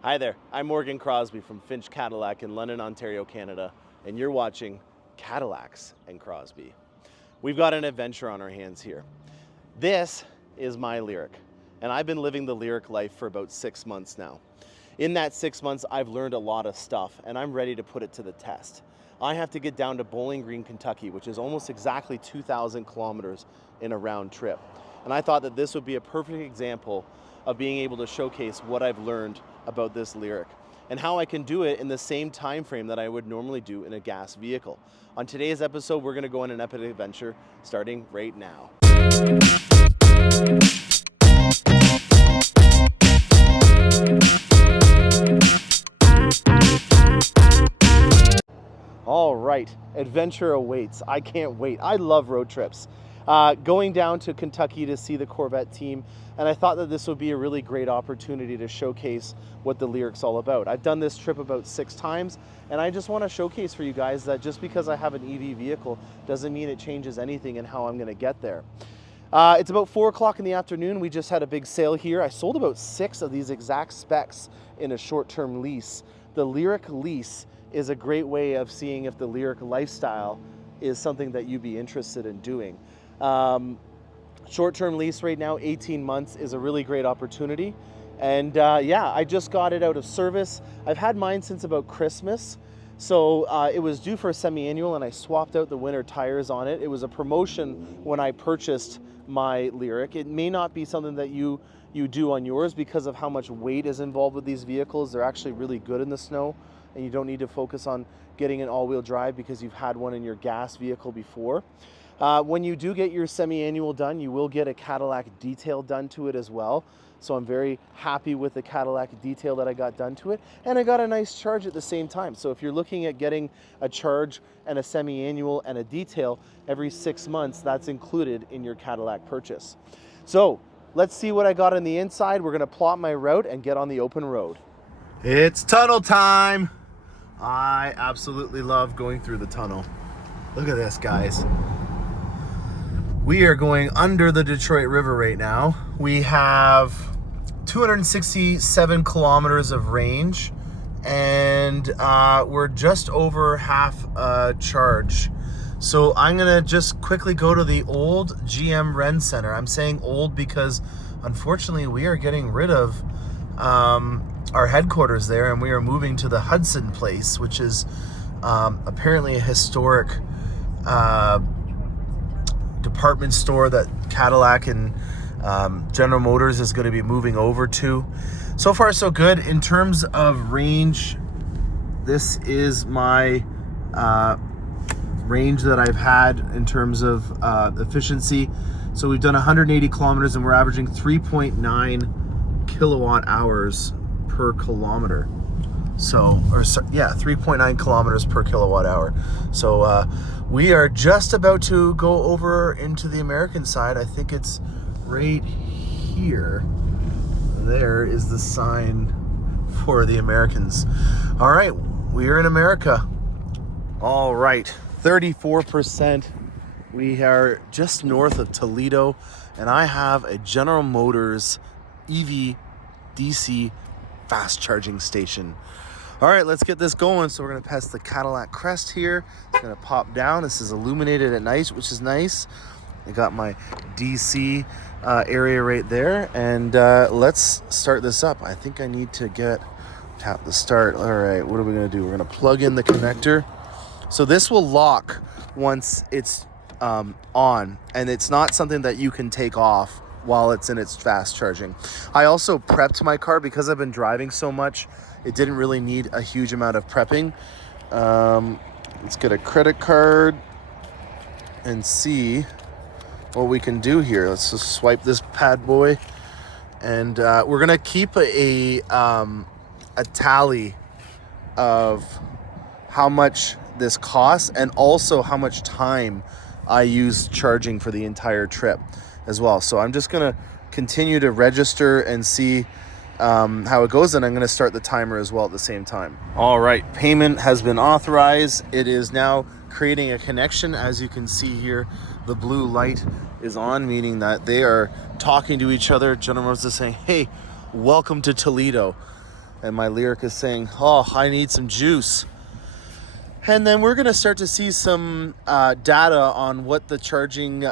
Hi there, I'm Morgan Crosbie from Finch Cadillac in London, Ontario, Canada, and you're watching Cadillacs and Crosbie. We've got an adventure on our hands here. This is my Lyriq, and I've been living the Lyriq life for about 6 months now. In that 6 months, I've learned a lot of stuff, and I'm ready to put it to the test. I have to get down to Bowling Green, Kentucky, which is almost exactly 2,000 kilometers in a round trip. And I thought that this would be a perfect example of being able to showcase what I've learned about this Lyriq and how I can do it in the same time frame that I would normally do in a gas vehicle. On today's episode, we're going to go on an epic adventure starting right now. All right, adventure awaits. I can't wait. I love road trips. Going down to Kentucky to see the Corvette team, and I thought that this would be a really great opportunity to showcase what the Lyriq's all about. I've done this trip about 6 times, and I just want to showcase for you guys that just because I have an EV vehicle doesn't mean it changes anything in how I'm going to get there. It's about 4 o'clock in the afternoon. We just had a big sale here. I sold about 6 of these exact specs in a short-term lease. The Lyriq lease is a great way of seeing if the Lyriq lifestyle is something that you'd be interested in doing. Short-term lease right now, 18 months, is a really great opportunity. And yeah, I just got it out of service. I've had mine since about Christmas. So it was due for a semi-annual, and I swapped out the winter tires on it. It was a promotion when I purchased my Lyriq. It may not be something that you do on yours because of how much weight is involved with these vehicles. They're actually really good in the snow, and you don't need to focus on getting an all-wheel drive because you've had one in your gas vehicle before. When you do get your semi-annual done, you will get a Cadillac detail done to it as well. So I'm very happy with the Cadillac detail that I got done to it. And I got a nice charge at the same time. So if you're looking at getting a charge and a semi-annual and a detail every 6 months, that's included in your Cadillac purchase. So let's see what I got on the inside. We're going to plot my route and get on the open road. It's tunnel time. I absolutely love going through the tunnel. Look at this, guys. We are going under the Detroit River right now. We have 267 kilometers of range, and we're just over half a charge. So I'm gonna just quickly go to the old GM Ren Center. I'm saying old because unfortunately we are getting rid of our headquarters there, and we are moving to the Hudson place, which is apparently a historic department store that Cadillac and General Motors is going to be moving over to. So far so good. In terms of range, this is my range that I've had in terms of efficiency. So we've done 180 kilometers and we're averaging 3.9 kilowatt hours per kilometer. So, 3.9 kilometers per kilowatt hour. So we are just about to go over into the American side. I think it's right here. There is the sign for the Americans. All right, we are in America. All right, 34%. We are just north of Toledo, and I have a General Motors EV DC fast charging station. All right, let's get this going. So we're gonna pass the Cadillac crest here. It's gonna pop down. This is illuminated at night, which is nice. I got my DC area right there, and let's start this up. I think I need to tap the start. All right, what are we gonna do? We're gonna plug in the connector. So this will lock once it's on, and it's not something that you can take off while it's in its fast charging. I also prepped my car because I've been driving so much. It didn't really need a huge amount of prepping. Let's get a credit card and see what we can do here. Let's just swipe this bad boy, and we're gonna keep a tally of how much this costs and also how much time I use charging for the entire trip as well. So I'm just gonna continue to register and see how it goes, and I'm going to start the timer as well at the same time. All right, payment has been authorized. It is now creating a connection. As you can see here, the blue light is on, meaning that they are talking to each other. General Motors is saying, hey, welcome to Toledo. and my Lyriq is saying, oh, I need some juice. And then we're gonna start to see some data on what the charging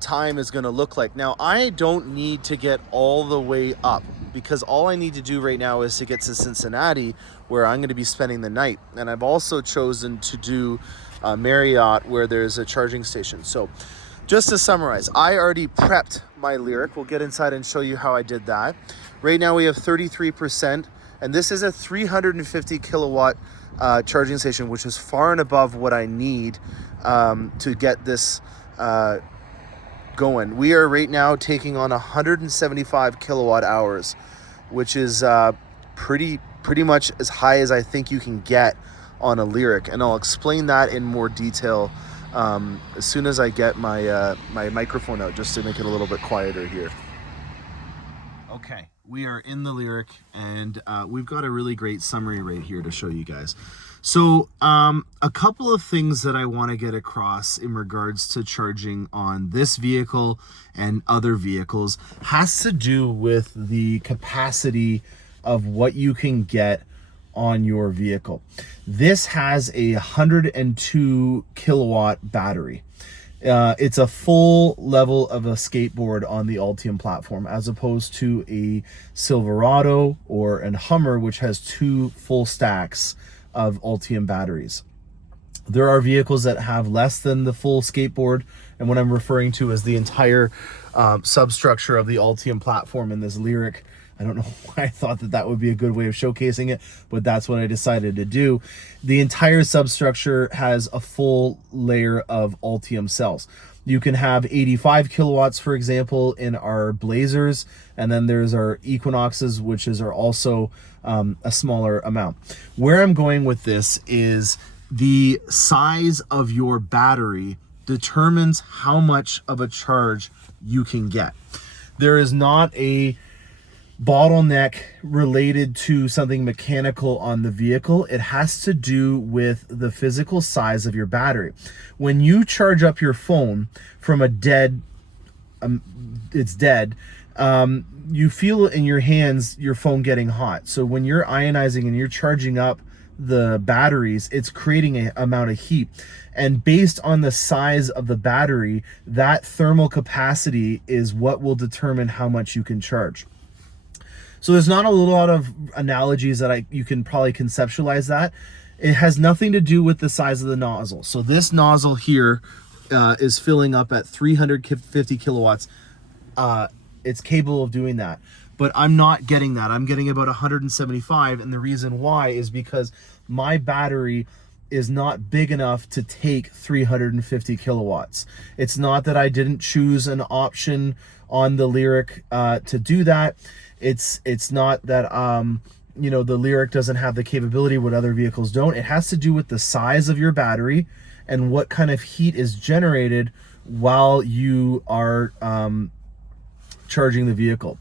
time is gonna look like. Now, I don't need to get all the way up, because all I need to do right now is to get to Cincinnati, where I'm gonna be spending the night. And I've also chosen to do Marriott, where there's a charging station. So just to summarize, I already prepped my Lyriq. We'll get inside and show you how I did that. Right now we have 33%, and this is a 350 kilowatt charging station, which is far and above what I need to get this going. We are right now taking on 175 kilowatt hours, which is pretty much as high as I think you can get on a Lyriq, and I'll explain that in more detail as soon as I get my my microphone out, just to make it a little bit quieter here. Okay, we are in the Lyriq, and we've got a really great summary right here to show you guys. So a couple of things that I want to get across in regards to charging on this vehicle and other vehicles has to do with the capacity of what you can get on your vehicle. This has a 102 kilowatt battery. It's a full level of a skateboard on the Ultium platform, as opposed to a Silverado or an Hummer, which has 2 full stacks of Ultium batteries. There are vehicles that have less than the full skateboard, and what I'm referring to is the entire substructure of the Ultium platform in this Lyriq. I don't know why I thought that that would be a good way of showcasing it, but that's what I decided to do. The entire substructure has a full layer of Ultium cells. You can have 85 kilowatts, for example, in our Blazers, and then there's our Equinoxes, which are also a smaller amount. Where I'm going with this is the size of your battery determines how much of a charge you can get. There is not a bottleneck related to something mechanical on the vehicle. It has to do with the physical size of your battery. When you charge up your phone from a dead, it's dead, you feel in your hands your phone getting hot. So when you're ionizing and you're charging up the batteries, it's creating an amount of heat. And based on the size of the battery, that thermal capacity is what will determine how much you can charge. So there's not a lot of analogies that you can probably conceptualize that. It has nothing to do with the size of the nozzle. So this nozzle here is filling up at 350 kilowatts. It's capable of doing that, but I'm not getting that. I'm getting about 175, and the reason why is because my battery is not big enough to take 350 kilowatts. It's not that I didn't choose an option on the Lyriq to do that. It's not that you know, the Lyriq doesn't have the capability what other vehicles don't. It has to do with the size of your battery and what kind of heat is generated while you are charging the vehicle.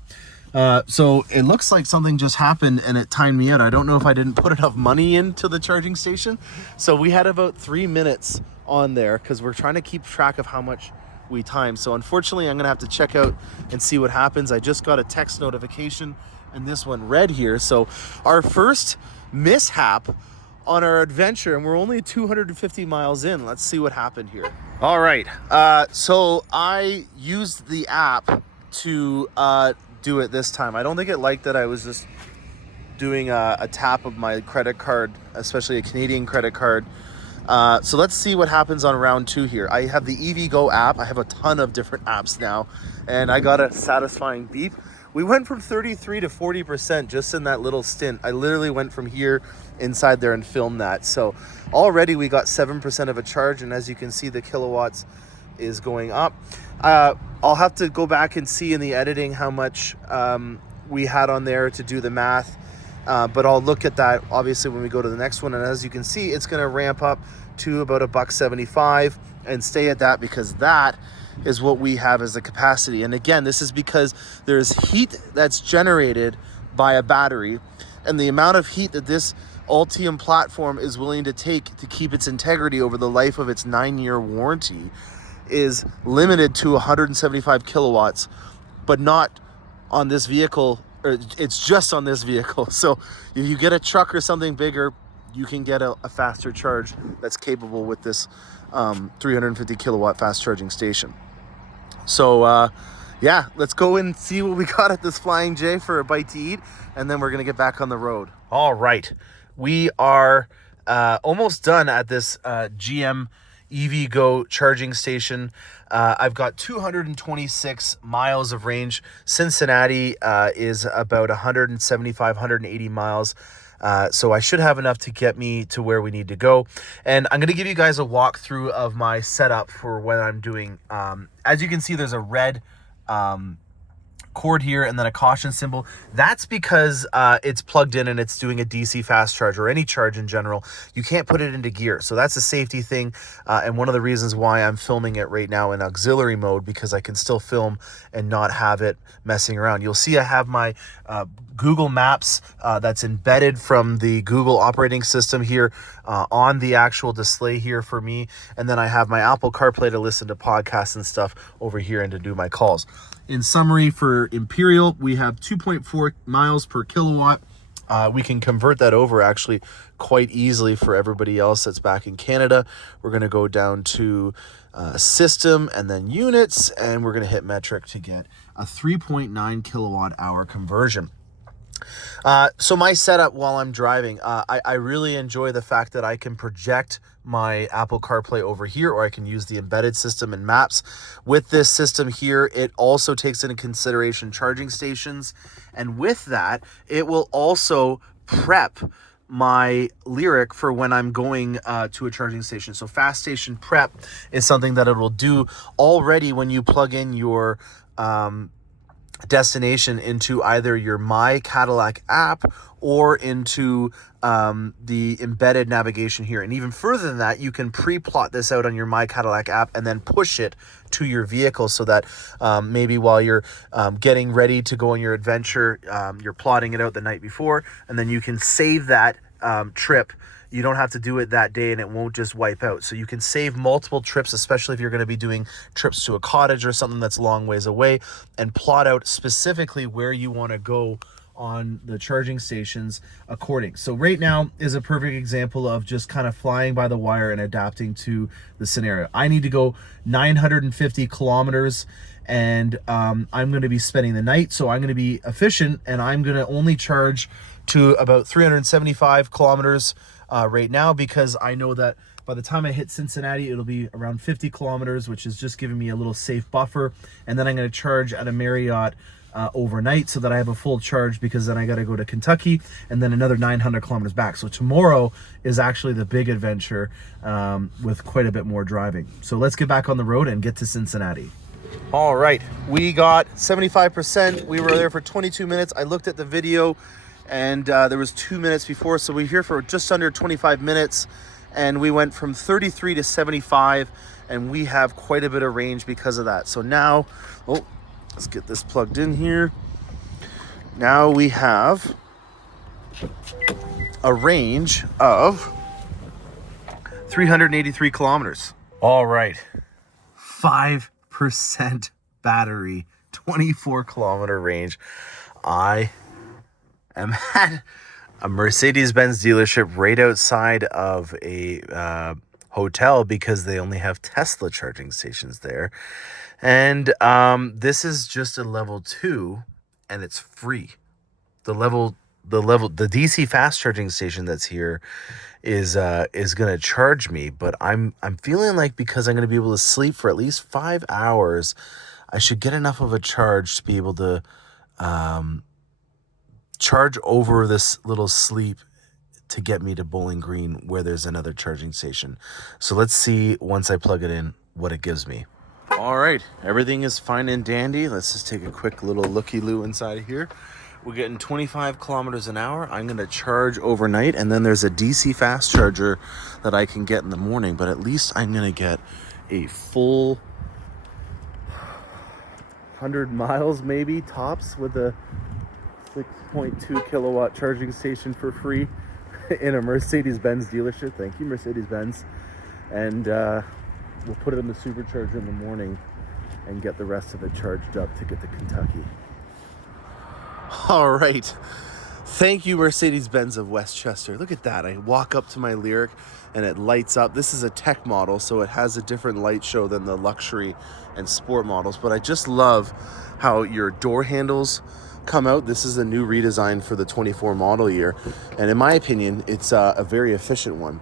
So it looks like something just happened and it timed me out. I don't know if I didn't put enough money into the charging station. So we had about 3 minutes on there because we're trying to keep track of how much we time. So unfortunately, I'm gonna have to check out and see what happens. I just got a text notification and this went red here. So our first mishap on our adventure, and we're only 250 miles in. Let's see what happened here. All right, so I used the app to do it this time. I don't think it liked that I was just doing a tap of my credit card, especially a Canadian credit card. So let's see what happens on round 2 here. I have the EVgo app. I have a ton of different apps now, and I got a satisfying beep. We went from 33 to 40% just in that little stint. I literally went from here inside there and filmed that. So already we got 7% of a charge, and as you can see, the kilowatts is going up. I'll have to go back and see in the editing how much we had on there to do the math. But I'll look at that obviously when we go to the next one. And as you can see, it's going to ramp up to about $1.75 and stay at that, because that is what we have as a capacity. And again, this is because there's heat that's generated by a battery, and the amount of heat that this Ultium platform is willing to take to keep its integrity over the life of its 9-year warranty is limited to 175 kilowatts, but not on this vehicle or it's just on this vehicle. So if you get a truck or something bigger, you can get a faster charge that's capable with this 350 kilowatt fast charging station. So yeah, let's go and see what we got at this Flying J for a bite to eat, and then we're gonna get back on the road. All right, we are almost done at this GM EVgo charging station. I've got 226 miles of range. Cincinnati is about 175, 180 miles. So I should have enough to get me to where we need to go. And I'm going to give you guys a walkthrough of my setup for what I'm doing. As you can see, there's a red cord here and then a caution symbol. That's because it's plugged in and it's doing a DC fast charge, or any charge in general. You can't put it into gear. So that's a safety thing. And one of the reasons why I'm filming it right now in auxiliary mode, because I can still film and not have it messing around. You'll see I have my Google Maps that's embedded from the Google operating system here on the actual display here for me. And then I have my Apple CarPlay to listen to podcasts and stuff over here and to do my calls. In summary, for Imperial, we have 2.4 miles per kilowatt. We can convert that over actually quite easily for everybody else that's back in Canada. We're going to go down to system and then units, and we're going to hit metric to get a 3.9 kilowatt hour conversion. So my setup while I'm driving, I really enjoy the fact that I can project my Apple CarPlay over here, or I can use the embedded system in Maps. With this system here, it also takes into consideration charging stations. And with that, it will also prep my Lyriq for when I'm going to a charging station. So fast station prep is something that it will do already when you plug in your destination into either your My Cadillac app or into the embedded navigation here. And even further than that, you can pre-plot this out on your My Cadillac app and then push it to your vehicle, so that maybe while you're getting ready to go on your adventure, you're plotting it out the night before, and then you can save that trip. You don't have to do it that day and it won't just wipe out. So you can save multiple trips, especially if you're going to be doing trips to a cottage or something that's a long ways away, and plot out specifically where you want to go on the charging stations according. So right now is a perfect example of just kind of flying by the wire and adapting to the scenario. I need to go 950 kilometers and I'm going to be spending the night. So I'm going to be efficient and I'm going to only charge to about 375 kilometers right now, because I know that by the time I hit Cincinnati, it'll be around 50 kilometers, which is just giving me a little safe buffer. And then I'm going to charge at a Marriott overnight so that I have a full charge, because then I got to go to Kentucky and then another 900 kilometers back. So tomorrow is actually the big adventure with quite a bit more driving. So let's get back on the road and get to Cincinnati. All right, we got 75%. We were there for 22 minutes. I looked at the video and there was 2 minutes before, so we're here for just under 25 minutes, and we went from 33 to 75, and we have quite a bit of range because of that. So now, let's get this plugged in here. Now we have a range of 383 kilometers. All right, 5% battery, 24 kilometer range. I am at a Mercedes-Benz dealership right outside of a hotel, because they only have Tesla charging stations there. And this is just a level 2 and it's free. The DC fast charging station that's here is gonna charge me, but I'm feeling like, because I'm gonna be able to sleep for at least 5 hours, I should get enough of a charge to be able to charge over this little sleep to get me to Bowling Green, where there's another charging station. So let's see, once I plug it in, what it gives me. All right, everything is fine and dandy. Let's just take a quick little looky-loo inside of here. We're getting 25 kilometers an hour. I'm going to charge overnight, and then there's a DC fast charger that I can get in the morning, but at least I'm going to get a full 100 miles maybe tops with a 6.2 kilowatt charging station for free in a Mercedes-Benz dealership. Thank you, Mercedes-Benz. And we'll put it in the supercharger in the morning and get the rest of it charged up to get to Kentucky. All right. Thank you, Mercedes-Benz of Westchester. Look at that. I walk up to my Lyriq and it lights up. This is a tech model, so it has a different light show than the luxury and sport models. But I just love how your door handles come out. This is a new redesign for the 24 model year. And in my opinion, it's a very efficient one.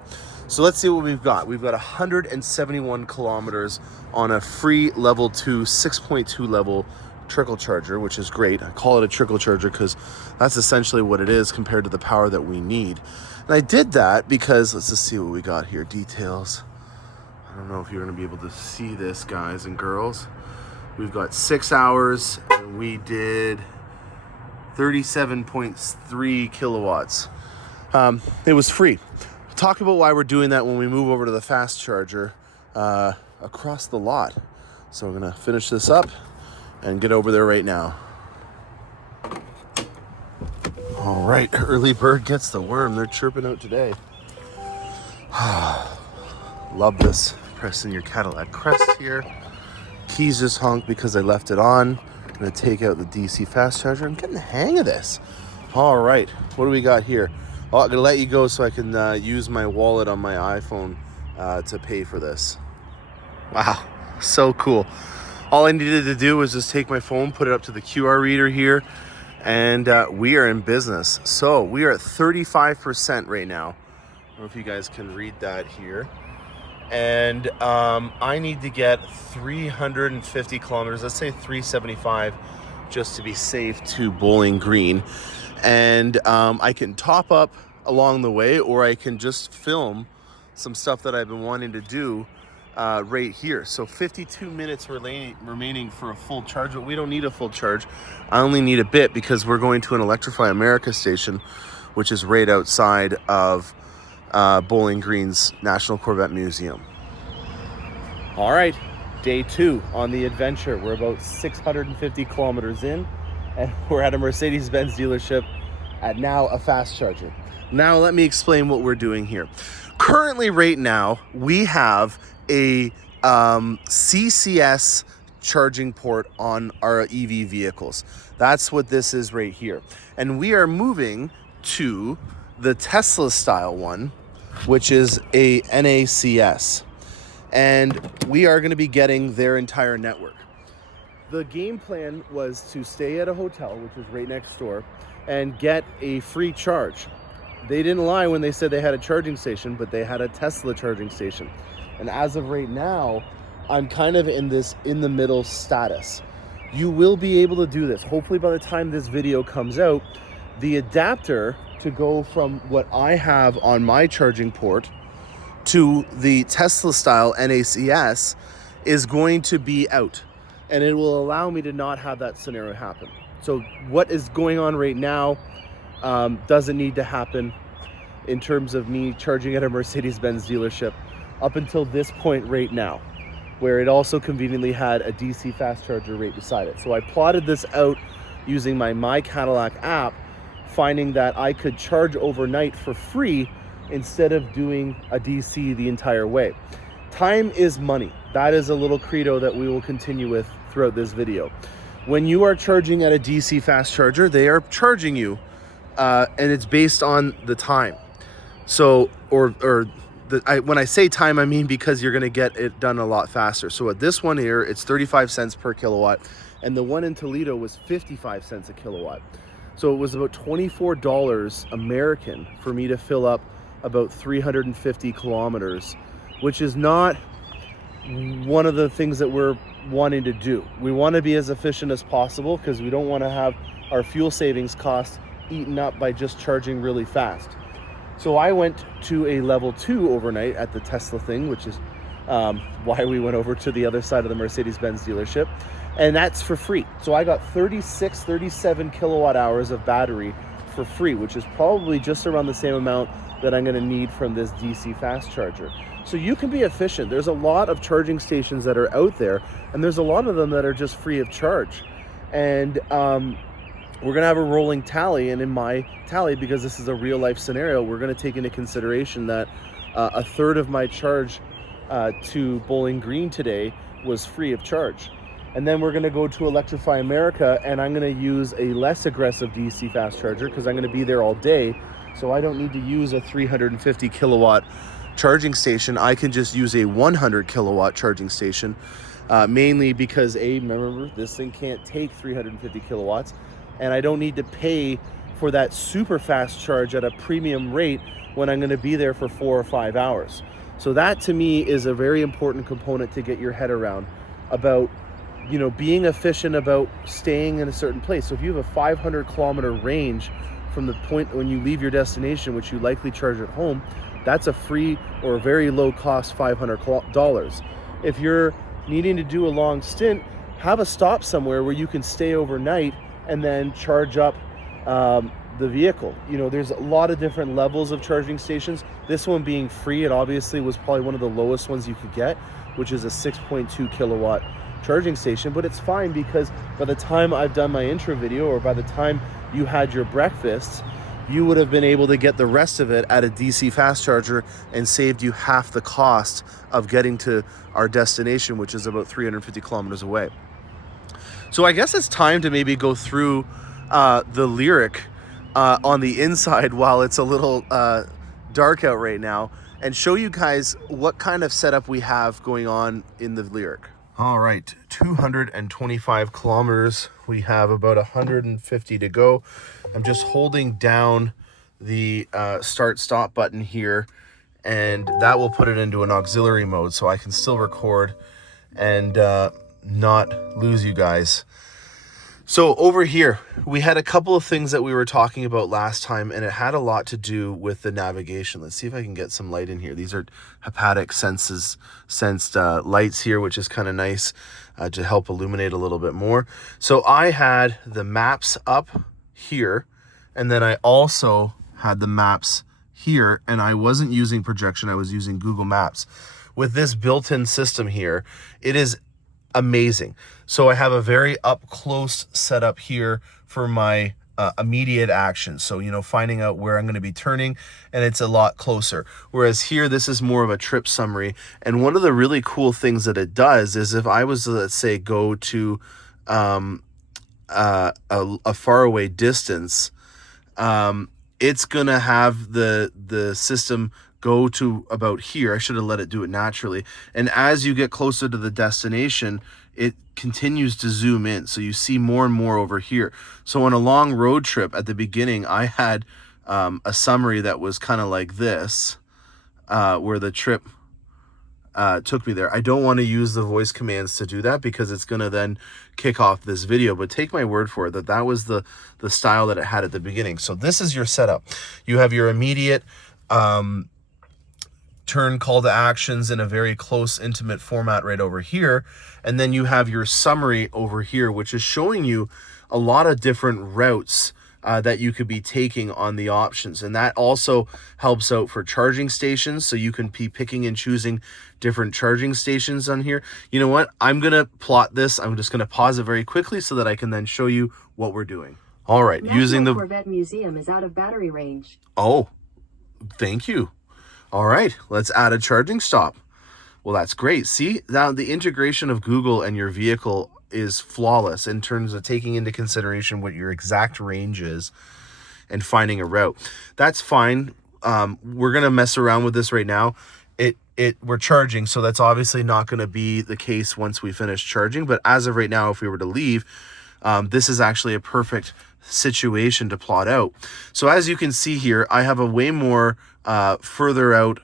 So let's see what we've got. We've got 171 kilometers on a free level 2, 6.2 level trickle charger, which is great. I call it a trickle charger because that's essentially what it is compared to the power that we need. And I did that because, let's just see what we got here. Details. I don't know if you're going to be able to see this, guys and girls. We've got 6 hours and we did 37.3 kilowatts. It was free. We'll talk about why we're doing that when we move over to the fast charger across the lot. So we're going to finish this up and get over there right now. All right, early bird gets the worm. They're chirping out today. Love this. Pressing your Cadillac crest here. Keys just honked because I left it on. I'm gonna take out the DC fast charger. I'm getting the hang of this. All right, what do we got here? Oh, I'm gonna let you go so I can use my wallet on my iPhone to pay for this. Wow, so cool. All I needed to do was just take my phone, put it up to the QR reader here, and we are in business. So we are at 35% right now. I don't know if you guys can read that here. And I need to get 350 kilometers, let's say 375, just to be safe to Bowling Green. And I can top up along the way, or I can just film some stuff that I've been wanting to do right here. So 52 minutes remaining for a full charge, but we don't need a full charge. I only need a bit because we're going to an Electrify America station, which is right outside of Bowling Green's National Corvette Museum. All right, day 2 on the adventure. We're about 650 kilometers in, and we're at a Mercedes-Benz dealership at now a fast charger. Now let me explain what we're doing here. Currently, right now, we have a CCS charging port on our EV vehicles. That's what this is right here. And we are moving to the Tesla style one, which is a NACS. And we are going to be getting their entire network. The game plan was to stay at a hotel, which is right next door, and get a free charge. They didn't lie when they said they had a charging station, but they had a Tesla charging station. And as of right now, I'm kind of in this in the middle status. You will be able to do this. Hopefully by the time this video comes out, the adapter to go from what I have on my charging port to the Tesla style NACS is going to be out. And it will allow me to not have that scenario happen. So what is going on right now doesn't need to happen in terms of me charging at a Mercedes-Benz dealership up until this point right now, where it also conveniently had a DC fast charger right beside it. So I plotted this out using my Cadillac app, finding that I could charge overnight for free instead of doing a DC the entire way. Time is money. That is a little credo that we will continue with throughout this video. When you are charging at a DC fast charger, they are charging you, and it's based on the time. So, when I say time, I mean because you're going to get it done a lot faster. So at this one here, it's 35 cents per kilowatt, and the one in Toledo was 55 cents a kilowatt. So it was about $24 American for me to fill up about 350 kilometers, which is not one of the things that we're wanting to do. We want to be as efficient as possible because we don't want to have our fuel savings costs eaten up by just charging really fast. So I went to a level 2 overnight at the Tesla thing, which is why we went over to the other side of the Mercedes-Benz dealership, and that's for free. So I got 37 kilowatt hours of battery for free, which is probably just around the same amount that I'm going to need from this DC fast charger. So you can be efficient. There's a lot of charging stations that are out there, and there's a lot of them that are just free of charge. And we're going to have a rolling tally, and in my tally, because this is a real life scenario, we're going to take into consideration that a third of my charge to Bowling Green today was free of charge. And then we're going to go to Electrify America, and I'm going to use a less aggressive DC fast charger because I'm going to be there all day. So I don't need to use a 350 kilowatt charging station. I can just use a 100 kilowatt charging station, mainly because remember, this thing can't take 350 kilowatts, and I don't need to pay for that super fast charge at a premium rate when I'm going to be there for 4 or 5 hours. So that to me is a very important component to get your head around about, you know, being efficient about staying in a certain place. So if you have a 500 kilometer range from the point when you leave your destination, which you likely charge at home, that's a free or very low cost $500. If you're needing to do a long stint, have a stop somewhere where you can stay overnight and then charge up the vehicle. You know, there's a lot of different levels of charging stations. This one being free, it obviously was probably one of the lowest ones you could get, which is a 6.2 kilowatt charging station. But it's fine because by the time I've done my intro video, or by the time you had your breakfast, you would have been able to get the rest of it at a DC fast charger and saved you half the cost of getting to our destination, which is about 350 kilometers away. So I guess it's time to maybe go through the Lyriq on the inside while it's a little dark out right now, and show you guys what kind of setup we have going on in the Lyriq. All right, 225 kilometers. We have about 150 to go. I'm just holding down the start-stop button here, and that will put it into an auxiliary mode so I can still record and not lose you guys. So over here, we had a couple of things that we were talking about last time, and it had a lot to do with the navigation. Let's see if I can get some light in here. These are hepatic sensed lights here, which is kind of nice to help illuminate a little bit more. So I had the maps up here, and then I also had the maps here, and I wasn't using projection, I was using Google Maps. With this built-in system here, it is amazing. So I have a very up close setup here for my immediate action. So, you know, finding out where I'm going to be turning, and it's a lot closer. Whereas here, this is more of a trip summary. And one of the really cool things that it does is if I was to, let's say, go to a faraway distance, it's going to have the system go to about here. I should have let it do it naturally. And as you get closer to the destination, it continues to zoom in. So you see more and more over here. So on a long road trip at the beginning, I had a summary that was kind of like this, where the trip took me there. I don't want to use the voice commands to do that because it's going to then kick off this video, but take my word for it that that was the style that it had at the beginning. So this is your setup. You have your immediate turn call to actions in a very close, intimate format right over here. And then you have your summary over here, which is showing you a lot of different routes that you could be taking on the options. And that also helps out for charging stations. So you can be picking and choosing different charging stations on here. You know what? I'm going to plot this. I'm just going to pause it very quickly so that I can then show you what we're doing. All right. Using the Corvette Museum is out of battery range. Oh, thank you. All right, let's add a charging stop. Well, that's great. See, now the integration of Google and your vehicle is flawless in terms of taking into consideration what your exact range is and finding a route. That's fine. We're going to mess around with this right now. We're charging, so that's obviously not going to be the case once we finish charging. But as of right now, if we were to leave, this is actually a perfect situation to plot out. So as you can see here, I have a way more further out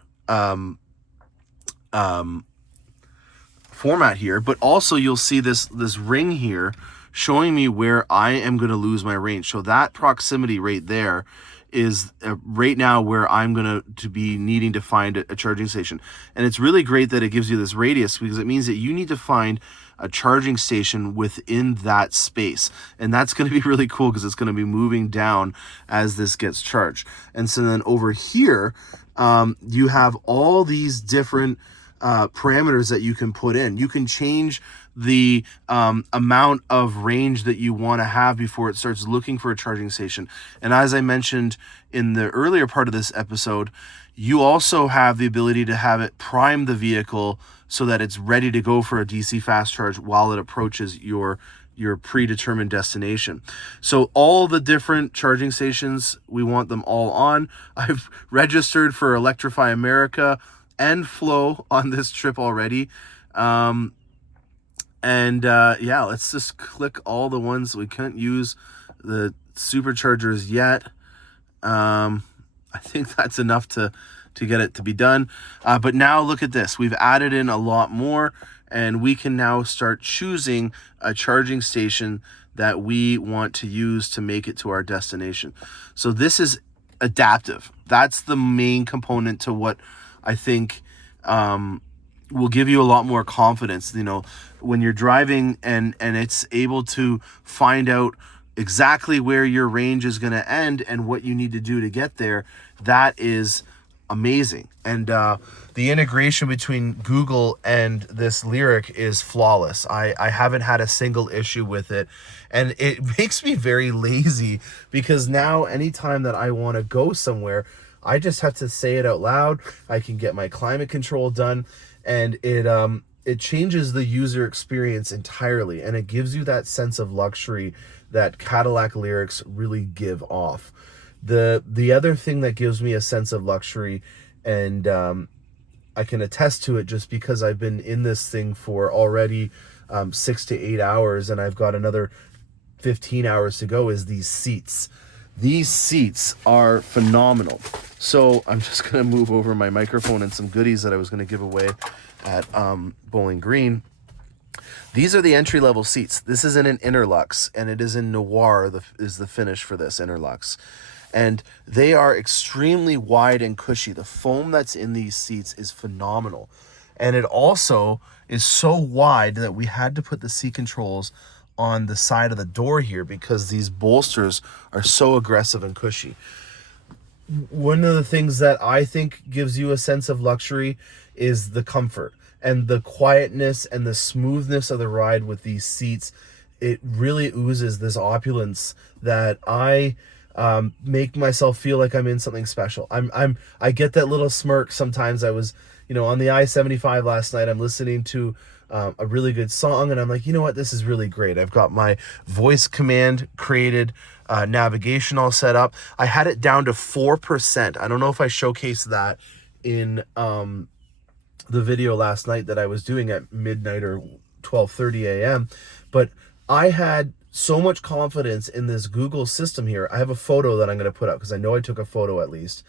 format here, but also you'll see this ring here showing me where I am going to lose my range. So that proximity right there is right now where I'm going to be needing to find a charging station. And it's really great that it gives you this radius because it means that you need to find a charging station within that space. And that's going to be really cool because it's going to be moving down as this gets charged. And so then over here, you have all these different parameters that you can put in. You can change the amount of range that you want to have before it starts looking for a charging station. And as I mentioned in the earlier part of this episode, you also have the ability to have it prime the vehicle so that it's ready to go for a DC fast charge while it approaches your predetermined destination. So all the different charging stations, we want them all on. I've registered for Electrify America and Flow on this trip already. Yeah, let's just click all the ones. We couldn't use the superchargers yet. I think that's enough to get it to be done. But now look at this. We've added in a lot more, and we can now start choosing a charging station that we want to use to make it to our destination. So this is adaptive. That's the main component to what I think will give you a lot more confidence. You know, when you're driving and it's able to find out exactly where your range is going to end and what you need to do to get there, that is amazing. And the integration between Google and this Lyriq is flawless. I haven't had a single issue with it, and it makes me very lazy because now anytime that I want to go somewhere, I just have to say it out loud. I can get my climate control done, and it changes the user experience entirely, and it gives you that sense of luxury that Cadillac Lyriqs really give off. The other thing that gives me a sense of luxury, and I can attest to it just because I've been in this thing for already 6 to 8 hours, and I've got another 15 hours to go, is these seats. These seats are phenomenal. So I'm just going to move over my microphone and some goodies that I was going to give away at Bowling Green. These are the entry-level seats. This is in an Interlux, and it is in Noir, is the finish for this Interlux. And they are extremely wide and cushy. The foam that's in these seats is phenomenal. And it also is so wide that we had to put the seat controls on the side of the door here because these bolsters are so aggressive and cushy. One of the things that I think gives you a sense of luxury is the comfort and the quietness and the smoothness of the ride with these seats. It really oozes this opulence that I make myself feel like I'm in something special. I get that little smirk sometimes. I was, on the I-75 last night, I'm listening to a really good song, and I'm like, you know what, this is really great. I've got my voice command created, navigation all set up. I had it down to 4%. I don't know if I showcased that in the video last night that I was doing at midnight or 12:30 a.m. But I had so much confidence in this Google system here. I have a photo that I'm going to put up because I know I took a photo at least.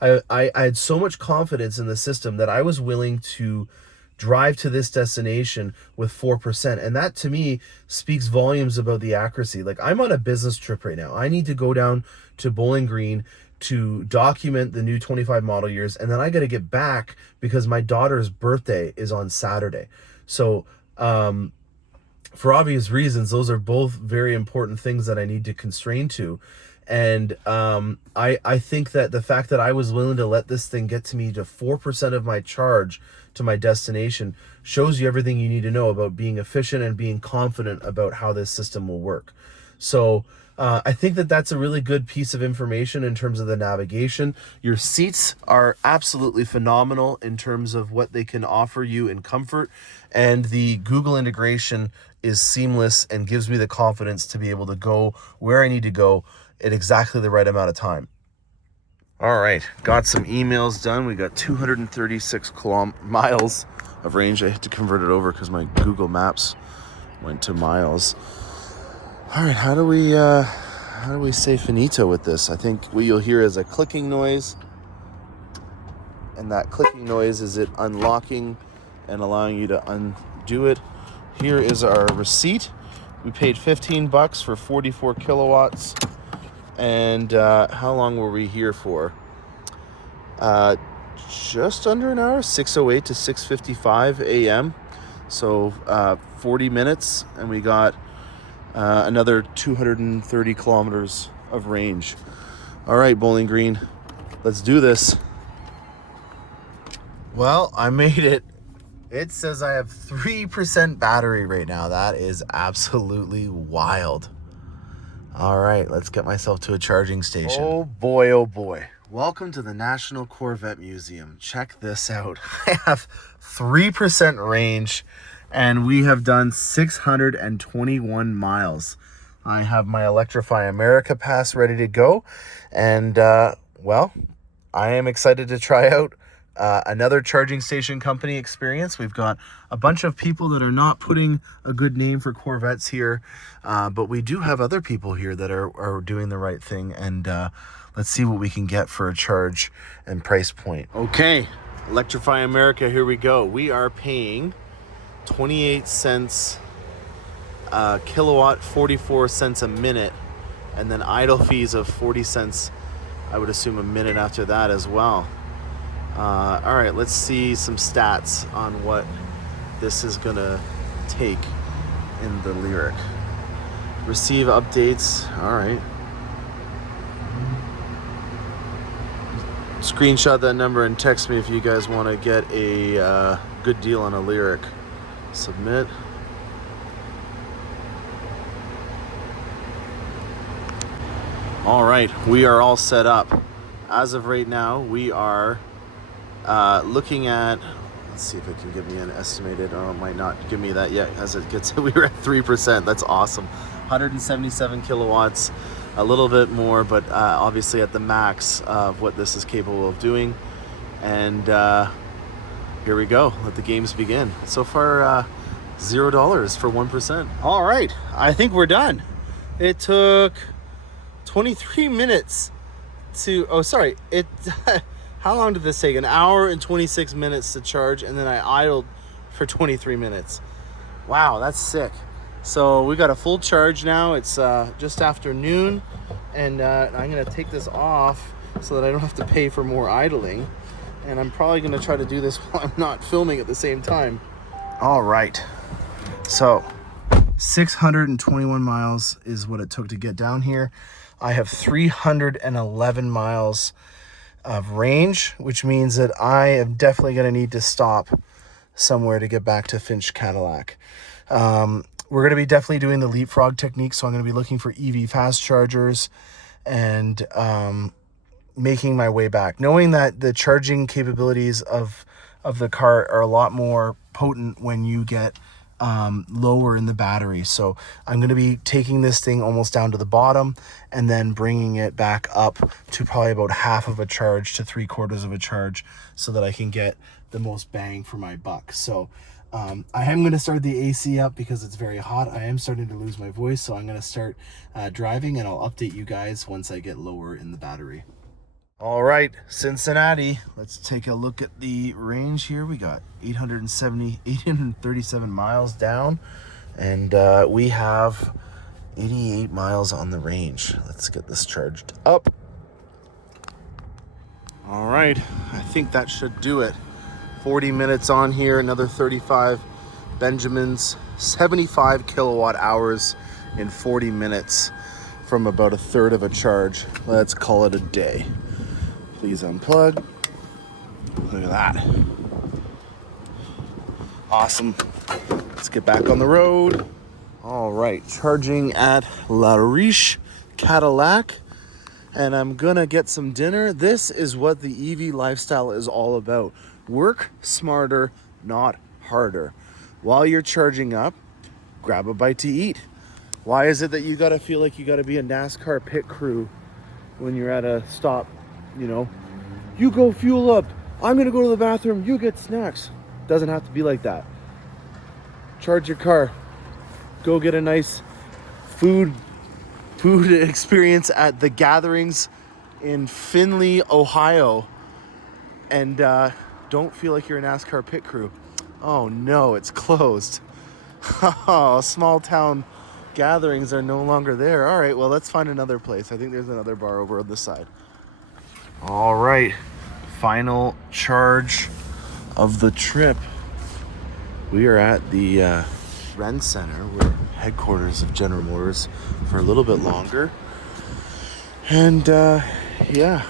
I had so much confidence in the system that I was willing to drive to this destination with 4%. And that to me speaks volumes about the accuracy. Like, I'm on a business trip right now. I need to go down to Bowling Green to document the new 25 model years, and then I got to get back because my daughter's birthday is on Saturday. So for obvious reasons, those are both very important things that I need to constrain to. And I think that the fact that I was willing to let this thing get to me to 4% of my charge to my destination shows you everything you need to know about being efficient and being confident about how this system will work. So I think that that's a really good piece of information in terms of the navigation. Your seats are absolutely phenomenal in terms of what they can offer you in comfort, and the Google integration is seamless and gives me the confidence to be able to go where I need to go at exactly the right amount of time. All right, got some emails done. We got 236 miles of range. I had to convert it over because my Google Maps went to miles. All right, how do we say finito with this? I think what you'll hear is a clicking noise, and that clicking noise is it unlocking and allowing you to undo it. Here is our receipt. We paid $15 for 44 kilowatts. And how long were we here for? Just under an hour, 6:08 to 6:55 a.m. So 40 minutes, and we got another 230 kilometers of range. All right, Bowling Green, let's do this. Well, I made it It says I have 3% battery right now. That is absolutely wild. All right, let's get myself to a charging station. Oh boy, oh boy. Welcome to the National Corvette Museum. Check this out. I have 3% range and we have done 621 miles. I have my Electrify America pass ready to go. And well, I am excited to try out another charging station company experience. We've got a bunch of people that are not putting a good name for Corvettes here, but we do have other people here that are doing the right thing, and let's see what we can get for a charge and price point. Okay, Electrify America, here we go. We are paying 28 cents a kilowatt, 44 cents a minute, and then idle fees of 40 cents, I would assume, a minute after that as well. All right, let's see some stats on what this is gonna take in the Lyriq. Receive updates. All right. Screenshot that number and text me if you guys want to get a good deal on a Lyriq. Submit. All right, we are all set up. As of right now, we are looking at, let's see if it can give me an estimated, oh, it might not give me that yet as it gets, we were at 3%. That's awesome. 177 kilowatts, a little bit more, but obviously at the max of what this is capable of doing. And here we go, let the games begin. So far, $0 for 1%. All right, I think we're done. It took 23 minutes to, oh, sorry, it, how long did this take? An hour and 26 minutes to charge, and then I idled for 23 minutes. Wow, that's sick. So we got a full charge now. It's just after noon, and I'm gonna take this off so that I don't have to pay for more idling. And I'm probably gonna try to do this while I'm not filming at the same time. All right, so 621 miles is what it took to get down here. I have 311 miles of range, which means that I am definitely going to need to stop somewhere to get back to Finch Cadillac. We're going to be definitely doing the leapfrog technique, so I'm going to be looking for EV fast chargers and making my way back, knowing that the charging capabilities of the car are a lot more potent when you get lower in the battery. So I'm going to be taking this thing almost down to the bottom and then bringing it back up to probably about half of a charge to 3/4 of a charge so that I can get the most bang for my buck. So I am going to start the AC up because it's very hot. I am starting to lose my voice, so I'm going to start driving, and I'll update you guys once I get lower in the battery. All right, Cincinnati, let's take a look at the range here. We got 837 miles down, and we have 88 miles on the range. Let's get this charged up. All right, I think that should do it. 40 minutes on here, another 35 Benjamins, 75 kilowatt hours in 40 minutes from about 1/3 of a charge. Let's call it a day. Please unplug. Look at that. Awesome. Let's get back on the road. All right, charging at Lyriq Cadillac, and I'm gonna get some dinner. This is what the EV lifestyle is all about. Work smarter, not harder. While you're charging up, grab a bite to eat. Why is it that you gotta feel like you gotta be a NASCAR pit crew when you're at a stop? You know, you go fuel up, I'm gonna go to the bathroom, you get snacks. Doesn't have to be like that. Charge your car, go get a nice food experience at the gatherings in Findlay, Ohio, and don't feel like you're a NASCAR pit crew. Oh no, it's closed. Oh, small town gatherings are no longer there. All right, well, let's find another place. I think there's another bar over on this side. All right, final charge of the trip. We are at the Ren Center. We're headquarters of General Motors for a little bit longer. And yeah,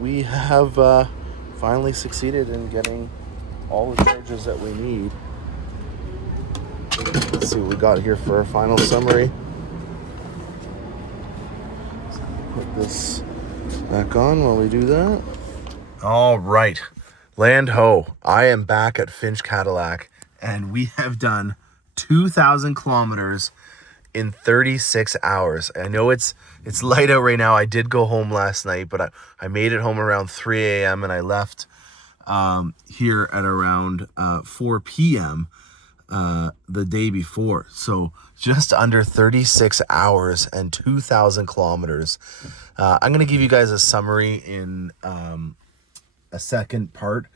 we have finally succeeded in getting all the charges that we need. Let's see what we got here for our final summary. So put this back on while we do that. All right, land ho. I am back at Finch Cadillac, and we have done 2,000 kilometers in 36 hours. I know it's light out right now. I did go home last night, but I made it home around 3 a.m. and I left here at around 4 p.m. The day before. So just under 36 hours and 2,000 kilometers. I'm going to give you guys a summary in a second part.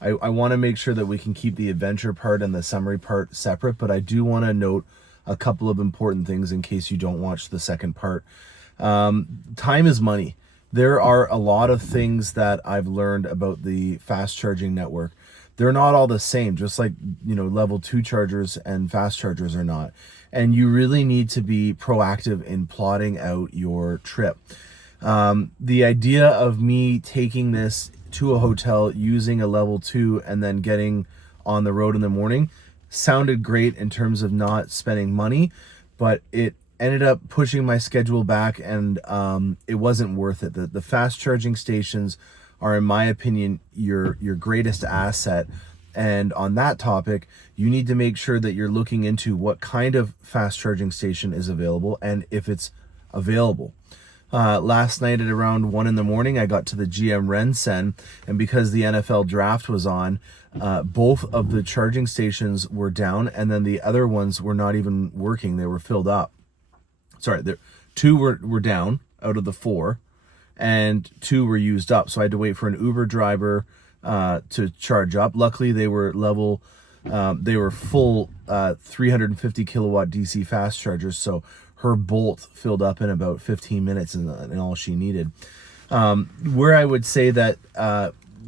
I want to make sure that we can keep the adventure part and the summary part separate, but I do want to note a couple of important things in case you don't watch the second part. Time is money. There are a lot of things that I've learned about the fast charging network. They're not all the same, just like, level 2 chargers and fast chargers are not. And you really need to be proactive in plotting out your trip. The idea of me taking this to a hotel using a level 2 and then getting on the road in the morning sounded great in terms of not spending money, but it ended up pushing my schedule back, and it wasn't worth it. The fast charging stations are, in my opinion, your greatest asset. And on that topic, you need to make sure that you're looking into what kind of fast charging station is available and if it's available. Last night at around 1 in the morning, I got to the GM Rd N, and because the NFL draft was on, both of the charging stations were down, and then the other ones were not even working. They were filled up. Sorry, 2 were down out of the 4, and 2 were used up. So I had to wait for an Uber driver to charge up. Luckily, they were full 350 kilowatt DC fast chargers, so her Bolt filled up in about 15 minutes and all she needed. Where I would say that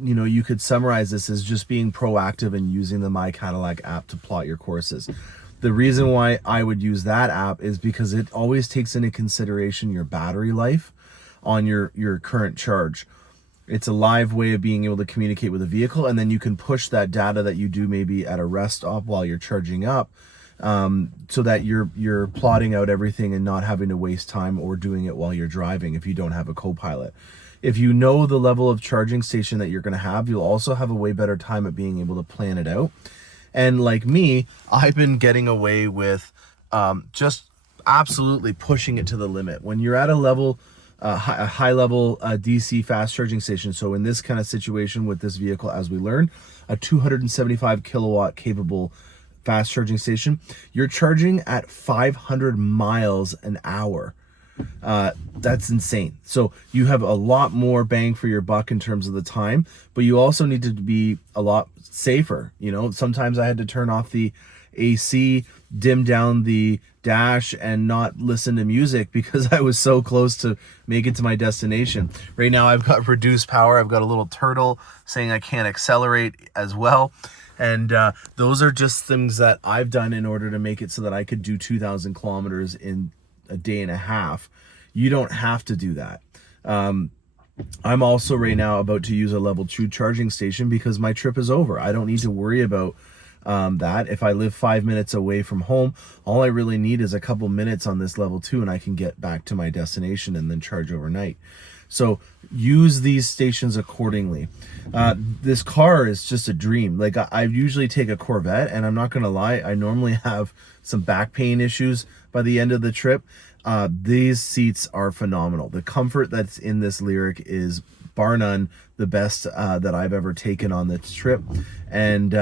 you could summarize this as just being proactive and using the My Cadillac app to plot your courses. The reason why I would use that app is because it always takes into consideration your battery life on your current charge. It's a live way of being able to communicate with a vehicle, and then you can push that data that you do maybe at a rest stop while you're charging up, so that you're plotting out everything and not having to waste time or doing it while you're driving if you don't have a co-pilot. If you know the level of charging station that you're going to have, you'll also have a way better time at being able to plan it out. And like me, I've been getting away with just absolutely pushing it to the limit. When you're at a level, a high level DC fast charging station, so in this kind of situation with this vehicle, as we learned, a 275 kilowatt capable fast charging station, you're charging at 500 miles an hour. That's insane. So you have a lot more bang for your buck in terms of the time, but you also need to be a lot safer. Sometimes I had to turn off the AC, dim down the dash, and not listen to music because I was so close to make it to my destination. Right now I've got reduced power. I've got a little turtle saying I can't accelerate as well. And those are just things that I've done in order to make it so that I could do 2,000 kilometers in a day and a half. You don't have to do that. I'm also right now about to use a level 2 charging station because my trip is over. I don't need to worry about that. If I live 5 minutes away from home, all I really need is a couple minutes on this level 2 and I can get back to my destination and then charge overnight. So use these stations accordingly. This car is just a dream. Like I usually take a Corvette, and I'm not gonna lie, I normally have some back pain issues by the end of the trip. These seats are phenomenal. The comfort that's in this Lyriq is bar none the best that I've ever taken on this trip. And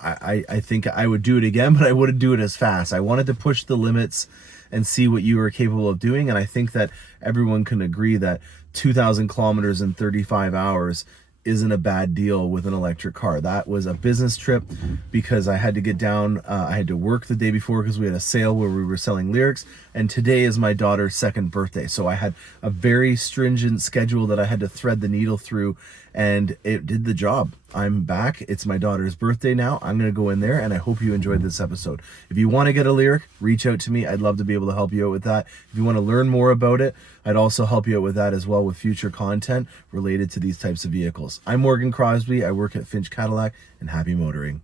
I think I would do it again, but I wouldn't do it as fast. I wanted to push the limits and see what you were capable of doing. And I think that everyone can agree that 2,000 kilometers in 35 hours isn't a bad deal with an electric car. That was a business trip because I had to get down. I had to work the day before because we had a sale where we were selling Lyriqs. And today is my daughter's 2nd birthday. So I had a very stringent schedule that I had to thread the needle through, and it did the job. I'm back. It's my daughter's birthday now. I'm going to go in there, and I hope you enjoyed this episode. If you want to get a Lyriq, reach out to me. I'd love to be able to help you out with that. If you want to learn more about it, I'd also help you out with that as well, with future content related to these types of vehicles. I'm Morgan Crosbie. I work at Finch Cadillac, and happy motoring.